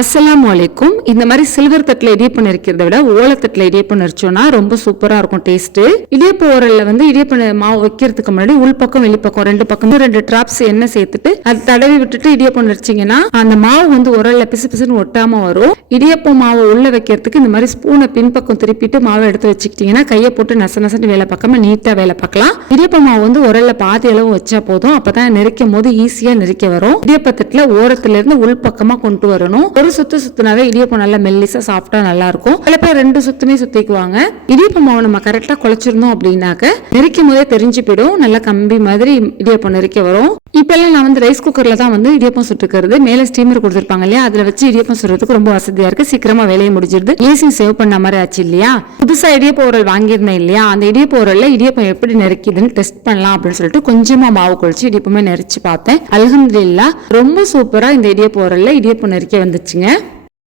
அஸ்ஸலாமு அலைக்கும். இந்த மாதிரி சில்வர் தட்டில் இடியப்பம் இருக்கிறத விட ஓலத்தட்டில் இடியப்பம் நரிச்சோம்னா ரொம்ப சூப்பரா இருக்கும் டேஸ்ட். இடியப்ப ஓரல்ல வந்து இடியப்ப மாவு வைக்கிறதுக்கு முன்னாடி உள்பக்கம் வெளிப்பக்கம் ரெண்டு பக்கமும் 2 டிராப்ஸ் எண்ணெய் சேர்த்துட்டு அது தடவி விட்டுட்டு இடியப்பம் நரிச்சிங்கன்னா அந்த மாவு வந்து உரல்ல பிசு பிசுன்னு ஒட்டாம வரும். இடியப்ப மாவு உள்ள வைக்கிறதுக்கு இந்த மாதிரி ஸ்பூனை பின்பக்கம் திருப்பிட்டு மாவை எடுத்து வச்சுக்கிட்டீங்கன்னா கையை போட்டு நசன்னு வேலை பார்க்காம நீட்டா வேலை பார்க்கலாம். இடியப்ப மாவு வந்து உரல்ல பாதி அளவு வச்சா போதும். அப்பதான் நெரிக்கும் போது ஈஸியா நெரிக்க வரும். இடியப்பத்தட்டுல ஓரத்துல இருந்து உள்பக்கமா கொண்டு வரணும். ஒரு சுத்துனாவே இடியப்பம் நல்லா மெல்லிசா சாஃப்டா நல்லா இருக்கும். சில பேர் 2 சுத்துமே சுத்திக்குவாங்க. இடியப்ப மாவு நம்ம கரெக்டா குழைச்சிருந்தோம் அப்படின்னாக்க நெரிக்கும் போதே தெரிஞ்சு போயிடும். நல்லா கம்பி மாதிரி இடியப்பம் நெரிக்க வரும். இப்ப எல்லாம் நான் வந்து ரைஸ் குக்கர்ல தான் வந்து இடியப்பம் சுட்டுக்கிறது. மேல ஸ்டீமர் கொடுத்துருப்பாங்க இல்லையா, அதுல வச்சு இடியப்பம் சுடுறதுக்கு ரொம்ப வசதியா இருக்கு. சீக்கிரமா வேலையை முடிஞ்சிருது. ஏசி சேவ் பண்ண மாதிரி ஆச்சு இல்லையா. புதுசா இடியப்ப ஓரல் வாங்கியிருந்தேன் இல்லையா, அந்த இடியப்ப ஓரல்ல இடியப்பம் எப்படி நெரிக்குதுன்னு டெஸ்ட் பண்ணலாம் அப்படின்னு சொல்லிட்டு கொஞ்சமா மாவு குழிச்சு இடியப்பமே நெரிச்சு பார்த்தேன். அல்ஹம்துலில்லாஹ் ரொம்ப சூப்பரா இந்த இடியப்ப ஓரல்ல இடியப்பம் நெரிக்க வந்துச்சுங்க.